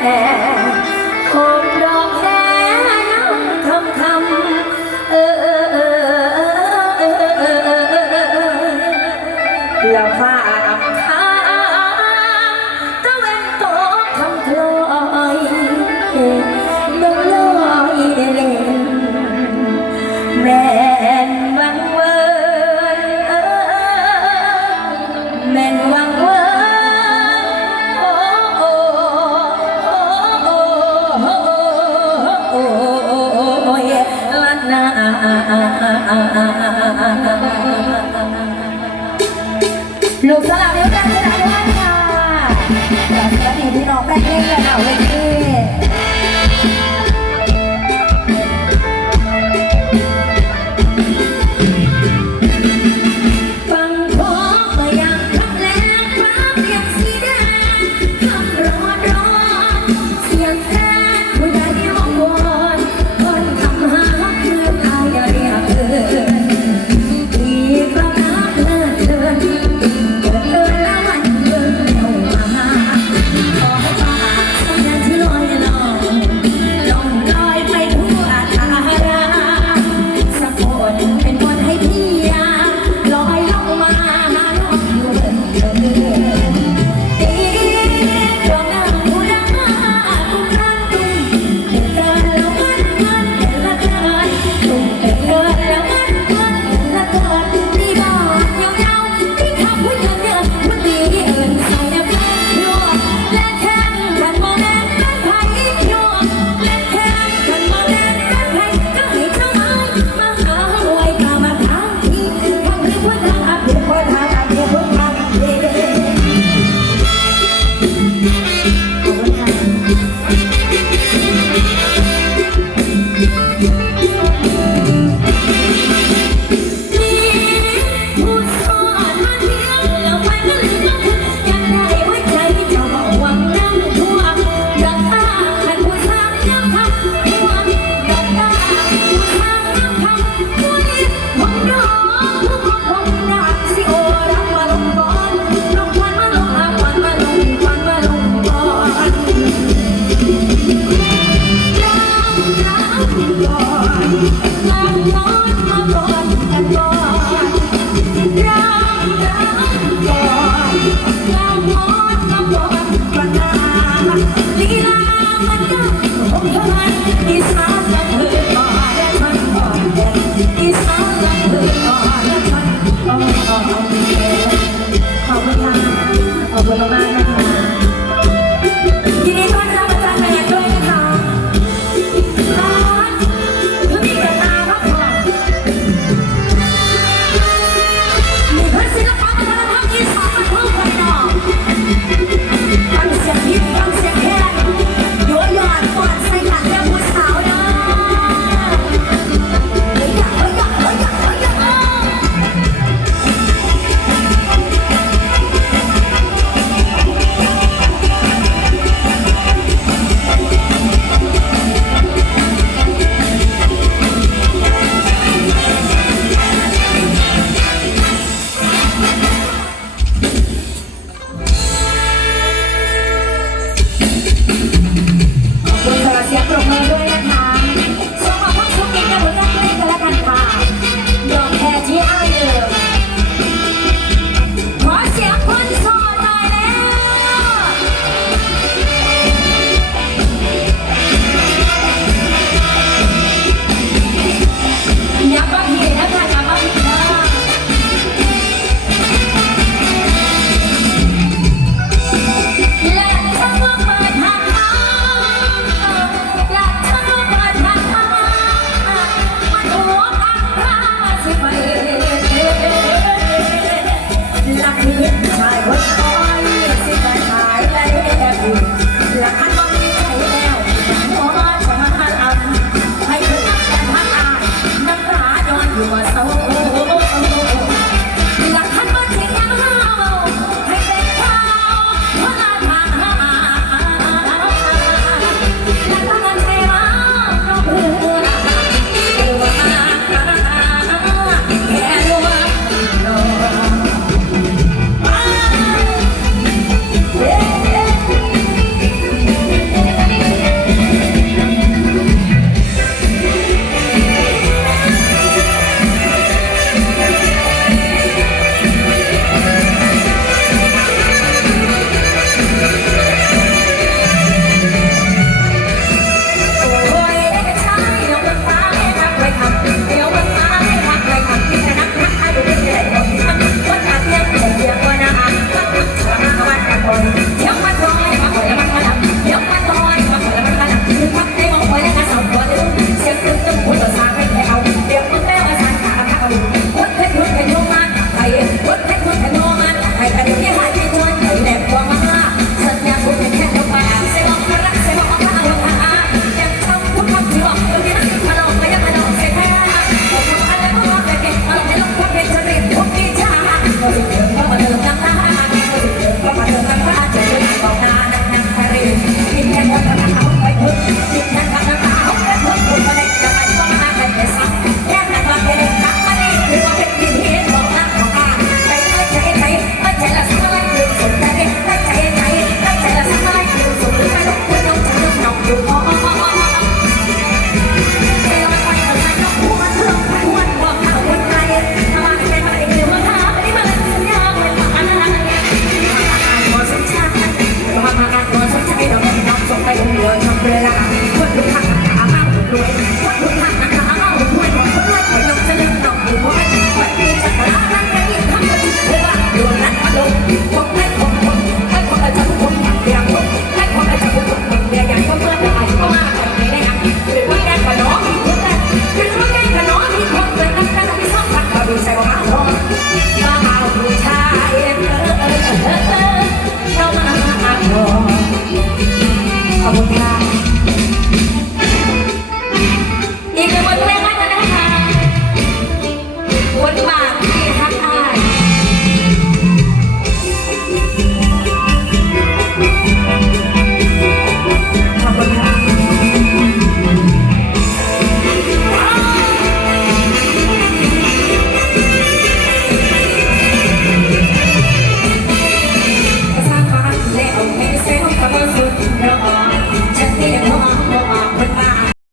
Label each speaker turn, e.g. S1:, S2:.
S1: है ลูกสาวเดียวกันจะได้ไหมค่ะสวัสดีพี่น้องแป้งเล่นกันเอาเลย